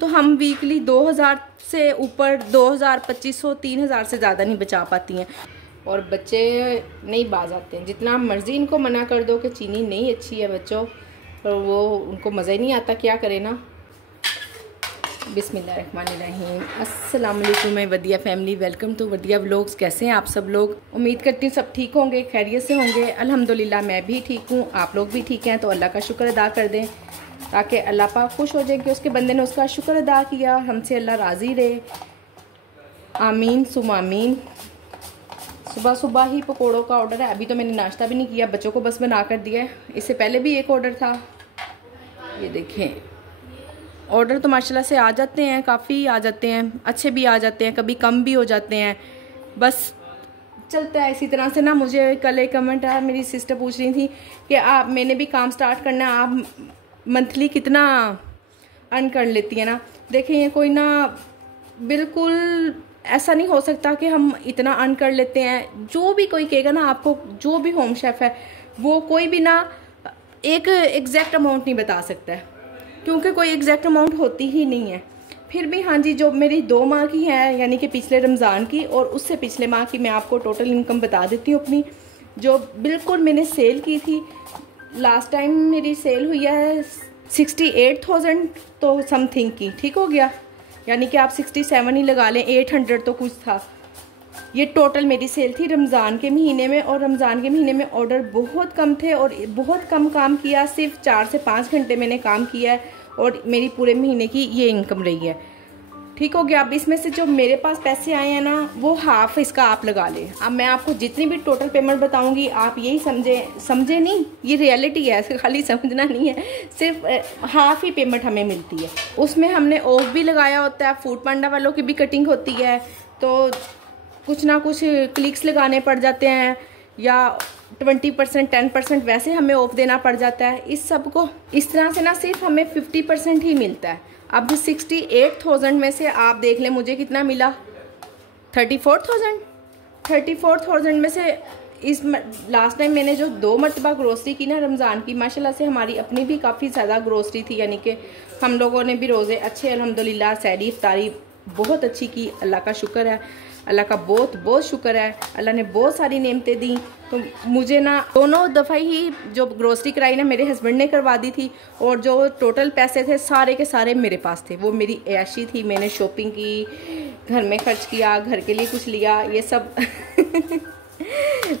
तो हम वीकली 2000 से ऊपर 2000, 2500, 3000 से ज़्यादा नहीं बचा पाती हैं। और बच्चे नहीं बाज आते हैं, जितना मर्ज़ी इनको मना कर दो कि चीनी नहीं अच्छी है बच्चों, पर वो उनको मज़ा ही नहीं आता, क्या करे ना। बिस्मिल्लाहिर्रहमानिर्रहीम। अस्सलाम वालेकुम मैं वदिया फैमिली, वेलकम टू वदिया व्लॉग्स। कैसे हैं आप सब लोग? उम्मीद करती हूँ सब ठीक होंगे, खैरियत से होंगे। अल्हम्दुलिल्लाह मैं भी ठीक हूँ, आप लोग भी ठीक हैं। तो अल्लाह का शुक्र अदा कर दें ताकि अल्लाह पाक खुश हो जाए कि उसके बंदे ने उसका शुक्र अदा किया, हमसे अल्लाह राज़ी रहे। आमीन सुम आमीन। सुबह सुबह ही पकौड़ों का ऑर्डर है, अभी तो मैंने नाश्ता भी नहीं किया, बच्चों को बस बना कर दिया है। इससे पहले भी एक ऑर्डर था, ये देखें। ऑर्डर तो माशाल्लाह से आ जाते हैं, काफ़ी आ जाते हैं, अच्छे भी आ जाते हैं, कभी कम भी हो जाते हैं, बस चलता है इसी तरह से ना। मुझे कल एक कमेंट आया, मेरी सिस्टर पूछ रही थी कि आप, मैंने भी काम स्टार्ट करना है, आप मंथली कितना अर्न कर लेती हैं ना। देखें ये कोई ना बिल्कुल ऐसा नहीं हो सकता कि हम इतना अर्न कर लेते हैं। जो भी कोई कहेगा ना आपको, जो भी होम शेफ़ है वो कोई भी ना एक एग्जैक्ट अमाउंट नहीं बता सकता है, क्योंकि कोई एग्जैक्ट अमाउंट होती ही नहीं है। फिर भी हाँ जी, जो मेरी 2 माह की है, यानी कि पिछले रमज़ान की और उससे पिछले माह की, मैं आपको टोटल इनकम बता देती हूँ अपनी, जो बिल्कुल मैंने सेल की थी। लास्ट टाइम मेरी सेल हुई है 68,000 तो समथिंग की, ठीक हो गया, यानी कि आप 67 ही लगा लें, 800 तो कुछ था। ये टोटल मेरी सेल थी रमज़ान के महीने में। और रमज़ान के महीने में ऑर्डर बहुत कम थे और बहुत कम काम किया, सिर्फ 4 से 5 घंटे मैंने काम किया है और मेरी पूरे महीने की ये इनकम रही है, ठीक हो गया। अब इसमें से जो मेरे पास पैसे आए हैं ना, वो हाफ इसका आप लगा लें। अब मैं आपको जितनी भी टोटल पेमेंट बताऊंगी, आप यही समझे नहीं, ये रियलिटी है, खाली समझना नहीं है, सिर्फ हाफ ही पेमेंट हमें मिलती है। उसमें हमने ऑफ भी लगाया होता है, फूड पांडा वालों की भी कटिंग होती है, तो कुछ ना कुछ क्लिक्स लगाने पड़ जाते हैं, या 20%, 10% वैसे हमें ऑफ देना पड़ जाता है। इस सब को इस तरह से ना सिर्फ हमें 50% ही मिलता है। अब 68,000 में से आप देख लें मुझे कितना मिला, 34,000 में से इस लास्ट टाइम मैंने जो 2 मरतबा ग्रोसरी की ना रमज़ान की, माशाल्लाह से हमारी अपनी भी काफ़ी ज़्यादा ग्रोसरी थी, यानी कि हम लोगों ने भी रोज़े अच्छे अल्हम्दुलिल्लाह सहरी इफ्तारी बहुत अच्छी की। अल्लाह का शुक्र है, अल्लाह का बहुत बहुत शुक्र है, अल्लाह ने बहुत सारी नेमतें दी। तो मुझे ना दोनों दफ़ा ही जो ग्रोसरी कराई ना मेरे हस्बैंड ने करवा दी थी, और जो टोटल पैसे थे सारे के सारे मेरे पास थे, वो मेरी ऐशी थी। मैंने शॉपिंग की, घर में खर्च किया, घर के लिए कुछ लिया, ये सब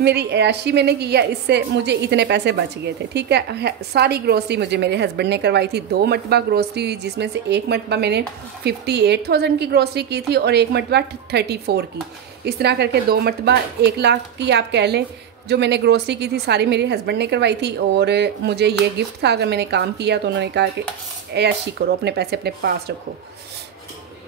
मेरी ऐशी मैंने किया, इससे मुझे इतने पैसे बच गए थे, ठीक है। सारी ग्रोसरी मुझे मेरे हस्बैंड ने करवाई थी। 2 मरतबा ग्रोसरी हुई, जिसमें से एक मरतबा मैंने 58,000 की ग्रोसरी की थी और एक मरतबा 34 की। इस तरह करके 2 मरतबा 1 लाख की आप कह लें जो मैंने ग्रोसरी की थी, सारी मेरे हस्बैंड ने करवाई थी। और मुझे ये गिफ्ट था, अगर मैंने काम किया तो उन्होंने कहा कि ऐशी करो, अपने पैसे अपने पास रखो,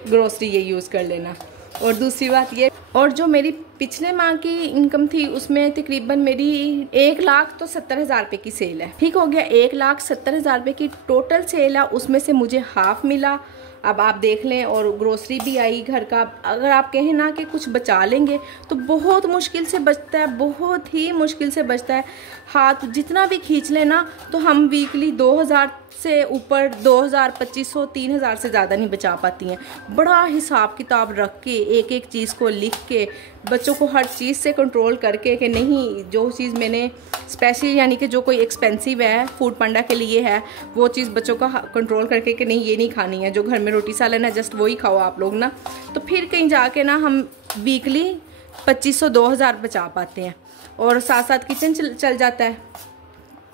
ग्रोसरी ये यूज़ कर लेना। और दूसरी बात ये, और जो मेरी पिछले माह की इनकम थी उसमें तकरीबन मेरी 1,70,000 रुपये की सेल है, ठीक हो गया। 1,70,000 रुपये की टोटल सेल है, उसमें से मुझे हाफ मिला। अब आप देख लें, और ग्रोसरी भी आई घर का। अगर आप कहें ना कि कुछ बचा लेंगे तो बहुत मुश्किल से बचता है, बहुत ही मुश्किल से बचता है। हाथ जितना भी खींच लें ना, तो हम वीकली 2000 से ऊपर 2000, 2500, 3000 से ज़्यादा नहीं बचा पाती हैं। बड़ा हिसाब किताब रख के, एक एक चीज़ को लिख के, बच्चों को हर चीज़ से कंट्रोल करके कि नहीं, जो चीज़ मैंने स्पेशल यानी कि जो कोई एक्सपेंसिव है, फूड पांडा के लिए है, वो चीज़ बच्चों का कंट्रोल करके कि नहीं ये नहीं खानी है, जो घर में रोटी सालन है जस्ट वही खाओ आप लोग ना। तो फिर कहीं जाके ना हम वीकली 2500, 2000 बचा पाते हैं, और साथ साथ किचन चल जाता है।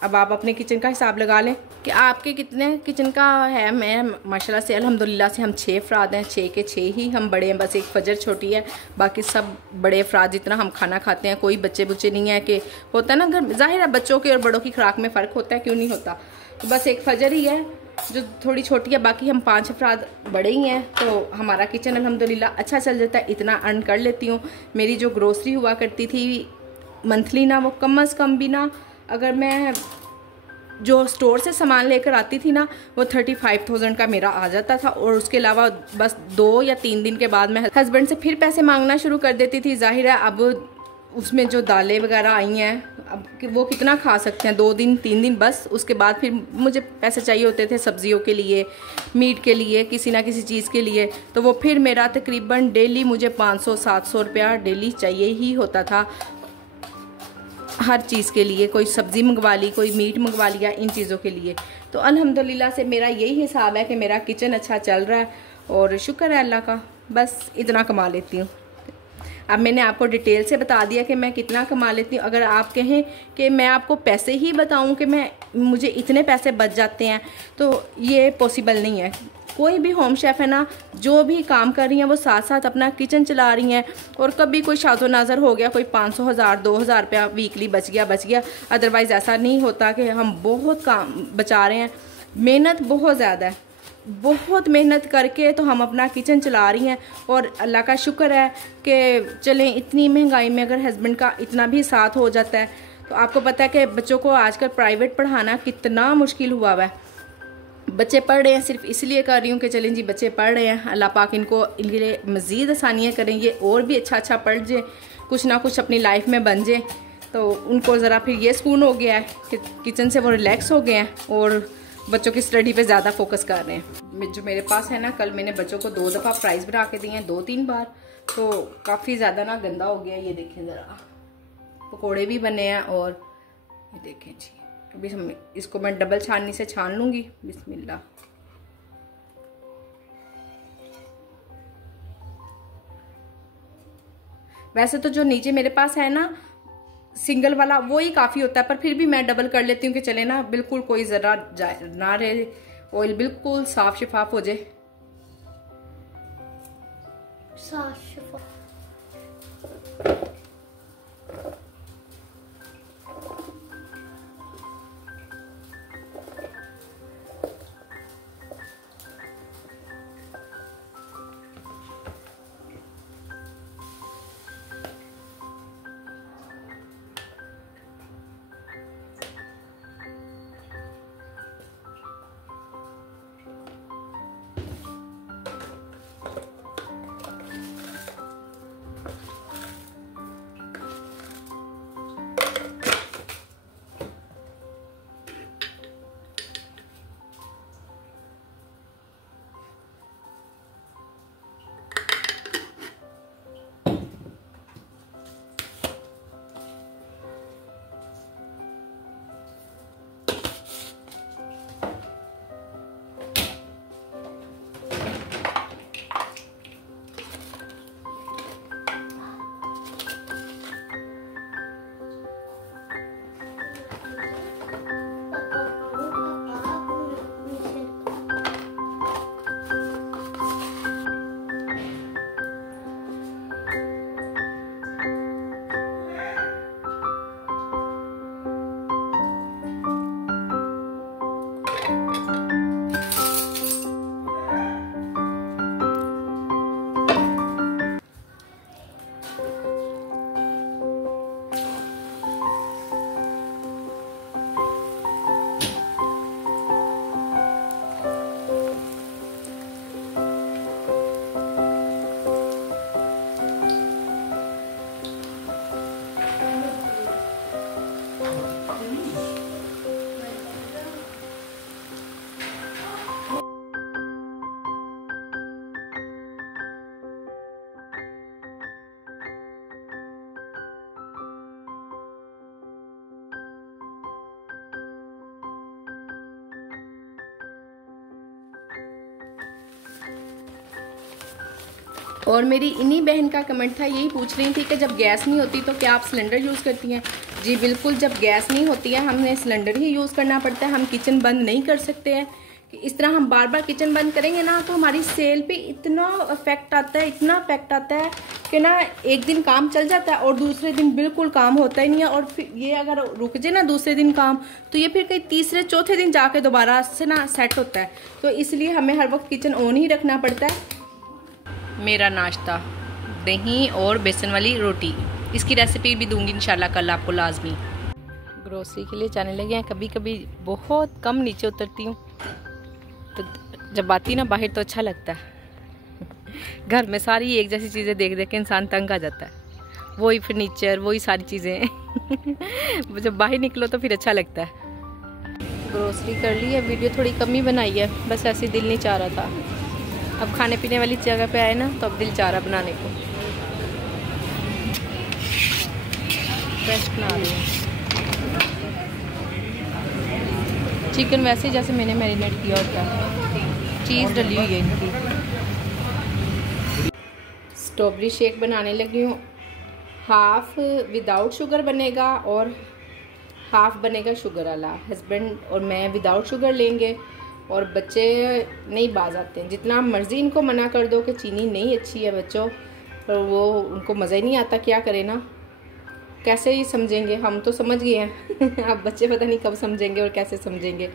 अब आप अपने किचन का हिसाब लगा लें कि आपके कितने किचन का है। मैं माशाल्लाह से अल्हम्दुलिल्लाह से हम 6 अफराद हैं, 6 के 6 ही हम बड़े हैं, बस एक फजर छोटी है, बाकी सब बड़े अफराद जितना हम खाना खाते हैं। कोई बच्चे बुच्चे नहीं है कि होता है ना घर, जाहिर है बच्चों के और बड़ों की खुराक में फ़र्क होता है, क्यों नहीं होता। तो बस एक फजर ही है जो थोड़ी छोटी है, बाकी हम 5 अफराद बड़े ही हैं। तो हमारा किचन अल्हम्दुलिल्लाह अच्छा चल जाता है, इतना अर्न कर लेती हूँ। मेरी जो ग्रोसरी हुआ करती थी मंथली ना, वो कम अज़ कम भी ना, अगर मैं जो स्टोर से सामान लेकर आती थी ना, वो 35,000 का मेरा आ जाता था। और उसके अलावा बस 2 या 3 दिन के बाद मैं हस्बैंड से फिर पैसे मांगना शुरू कर देती थी। जाहिर है अब उसमें जो दालें वगैरह आई हैं, अब वो कितना खा सकते हैं, 2 दिन 3 दिन बस। उसके बाद फिर मुझे पैसे चाहिए होते थे सब्जियों के लिए, मीट के लिए, किसी ना किसी चीज़ के लिए। तो वो फिर मेरा तकरीबन डेली मुझे 500-700 रुपया डेली चाहिए ही होता था हर चीज़ के लिए। कोई सब्ज़ी मंगवा ली, कोई मीट मंगवा लिया, इन चीज़ों के लिए। तो अल्हम्दुलिल्लाह से मेरा यही हिसाब है कि मेरा किचन अच्छा चल रहा है और शुक्र है अल्लाह का, बस इतना कमा लेती हूँ। अब मैंने आपको डिटेल से बता दिया कि मैं कितना कमा लेती हूँ। अगर आप कहें कि मैं आपको पैसे ही बताऊँ कि मुझे इतने पैसे बच जाते हैं, तो ये पॉसिबल नहीं है। कोई भी होम शेफ़ है ना, जो भी काम कर रही हैं वो साथ साथ अपना किचन चला रही हैं, और कभी कोई शाज़ो नाज़र हो गया, कोई 500, 1000, 2000 रुपया वीकली बच गया। अदरवाइज़ ऐसा नहीं होता कि हम बहुत काम बचा रहे हैं। मेहनत बहुत ज़्यादा है, बहुत मेहनत करके तो हम अपना किचन चला रही हैं। और अल्लाह का शुक्र है कि चलें, इतनी महंगाई में अगर हस्बैंड का इतना भी साथ हो जाता है। तो आपको पता है कि बच्चों को आजकल प्राइवेट पढ़ाना कितना मुश्किल हुआ है। बच्चे पढ़ रहे हैं, सिर्फ इसलिए कर रही हूँ कि चलें जी बच्चे पढ़ रहे हैं, अल्लाह पाक इनके लिए मज़ीद आसानियाँ करेंगे और भी अच्छा पढ़ जाए, कुछ ना कुछ अपनी लाइफ में बन जाए। तो उनको ज़रा फिर ये सुकून हो गया है कि किचन से वो रिलैक्स हो गए हैं और बच्चों की स्टडी पे ज़्यादा फोकस कर रहे हैं। जो मेरे पास है ना, कल मैंने बच्चों को 2 दफ़ा फ्राइज़ बना के दिए हैं, 2-3 बार। तो काफ़ी ज़्यादा ना गंदा हो गया। ये देखें ज़रा, पकोड़े भी बने हैं और ये देखें जी। अभी इसको मैं डबल छाननी से छान लूँगी। बिस्मिल्लाह। वैसे तो जो नीचे मेरे पास है ना सिंगल वाला, वो ही काफ़ी होता है, पर फिर भी मैं डबल कर लेती हूँ कि चले ना बिल्कुल कोई ज़रा ना रहे, ऑयल बिल्कुल साफ शफाफ हो जाए। साफ शफाफ। और मेरी इन्हीं बहन का कमेंट था, यही पूछ रही थी कि जब गैस नहीं होती तो क्या आप सिलेंडर यूज़ करती हैं। जी बिल्कुल, जब गैस नहीं होती है हमने सिलेंडर ही यूज़ करना पड़ता है। हम किचन बंद नहीं कर सकते हैं कि इस तरह हम बार बार किचन बंद करेंगे ना तो हमारी सेल पे इतना इफेक्ट आता है, इतना इफेक्ट आता है कि ना एक दिन काम चल जाता है और दूसरे दिन बिल्कुल काम होता ही नहीं है। और फिर ये अगर रुक जाए ना दूसरे दिन काम, तो ये फिर कहीं तीसरे चौथे दिन जाके दोबारा से ना सेट होता है। तो इसलिए हमें हर वक्त किचन ऑन ही रखना पड़ता है। मेरा नाश्ता दही और बेसन वाली रोटी, इसकी रेसिपी भी दूंगी इंशाल्लाह कल आपको लाजमी। ग्रोसरी के लिए जाने लगे हैं। कभी कभी बहुत कम नीचे उतरती हूँ, तो जब आती ना बाहर तो अच्छा लगता है। घर में सारी एक जैसी चीज़ें देख देख के इंसान तंग आ जाता है। वही फर्नीचर, वही सारी चीज़ें जब बाहर निकलो तो फिर अच्छा लगता है। ग्रोसरी कर ली है, वीडियो थोड़ी कम ही बनाई है, बस ऐसे दिल नहीं चाह रहा था। अब खाने पीने वाली जगह पे आए ना तो अब दिल चाह रहा बनाने को। फ्रेश बना रही हूँ चिकन, वैसे जैसे मैंने मैरिनेट किया होता है, चीज़ डली हुई है इनकी। स्ट्रॉबेरी शेक बनाने लगी हूँ। हाफ विदाउट शुगर बनेगा और हाफ बनेगा शुगर वाला। हस्बैंड और मैं विदाउट शुगर लेंगे और बच्चे नहीं बाज आते हैं। जितना मर्ज़ी इनको मना कर दो कि चीनी नहीं अच्छी है बच्चों, पर वो उनको मज़ा ही नहीं आता। क्या करें ना, कैसे ही समझेंगे, हम तो समझ गए हैं अब बच्चे पता नहीं कब समझेंगे और कैसे समझेंगे।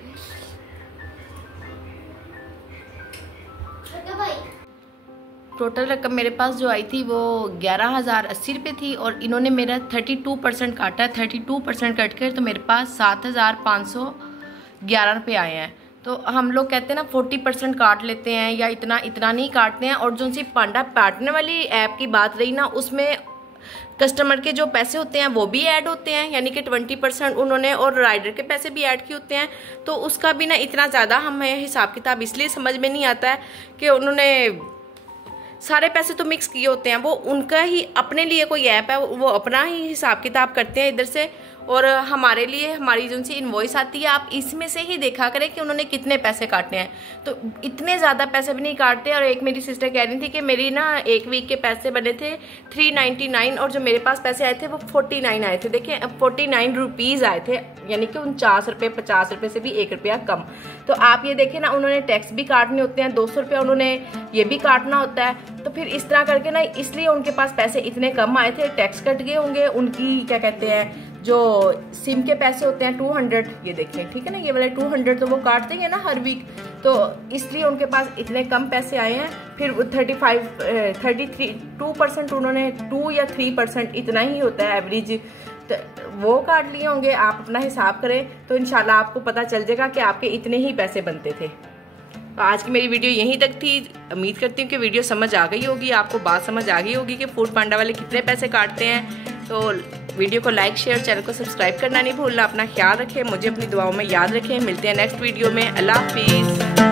टोटल रकम मेरे पास जो आई थी वो 11,080 रुपये थी और इन्होंने मेरा 32% काटा। 32% कट कर तो मेरे पास 7,511 रुपये आए हैं। तो हम लोग कहते हैं ना 40% काट लेते हैं या इतना नहीं काटते हैं। और जो सी पांडा पार्टनर वाली ऐप की बात रही ना, उसमें कस्टमर के जो पैसे होते हैं वो भी ऐड होते हैं, यानी कि 20% उन्होंने और राइडर के पैसे भी ऐड किए होते हैं। तो उसका भी ना इतना ज़्यादा हमें हिसाब किताब इसलिए समझ में नहीं आता है कि उन्होंने सारे पैसे तो मिक्स किए होते हैं। वो उनका ही अपने लिए कोई ऐप है, वो अपना ही हिसाब किताब करते हैं इधर से, और हमारे लिए हमारी जो सी इनवॉइस आती है आप इसमें से ही देखा करें कि उन्होंने कितने पैसे काटने हैं। तो इतने ज़्यादा पैसे भी नहीं काटते। और एक मेरी सिस्टर कह रही थी कि मेरी ना एक वीक के पैसे बने थे 399 और जो मेरे पास पैसे आए थे वो 49 आए थे। देखिए 49 रुपीज़ आए थे, यानी कि 49 रुपये, 50 रुपये से भी 1 रुपया कम। तो आप ये देखें ना, उन्होंने टैक्स भी काटने होते हैं, 200 रुपया उन्होंने ये भी काटना होता है। तो फिर इस तरह करके ना, इसलिए उनके पास पैसे इतने कम आए थे। टैक्स कट गए होंगे, उनकी क्या कहते हैं जो सिम के पैसे होते हैं 200, ये देखें ठीक है ना, ये वाले 200 तो वो काटते हैं ना हर वीक, तो इसलिए उनके पास इतने कम पैसे आए हैं। फिर 2% उन्होंने 2 या 3% इतना ही होता है एवरेज, तो वो काट लिए होंगे। आप अपना हिसाब करें तो इंशाल्लाह आपको पता चल जाएगा कि आपके इतने ही पैसे बनते थे। तो आज की मेरी वीडियो यहीं तक थी। उम्मीद करती हूँ कि वीडियो समझ आ गई होगी, आपको बात समझ आ गई होगी कि फूड पांडा वाले कितने पैसे काटते हैं। तो वीडियो को लाइक, शेयर, चैनल को सब्सक्राइब करना नहीं भूलना। अपना ख्याल रखें, मुझे अपनी दुआओं में याद रखें। मिलते हैं नेक्स्ट वीडियो में। अल्लाह हाफिज़।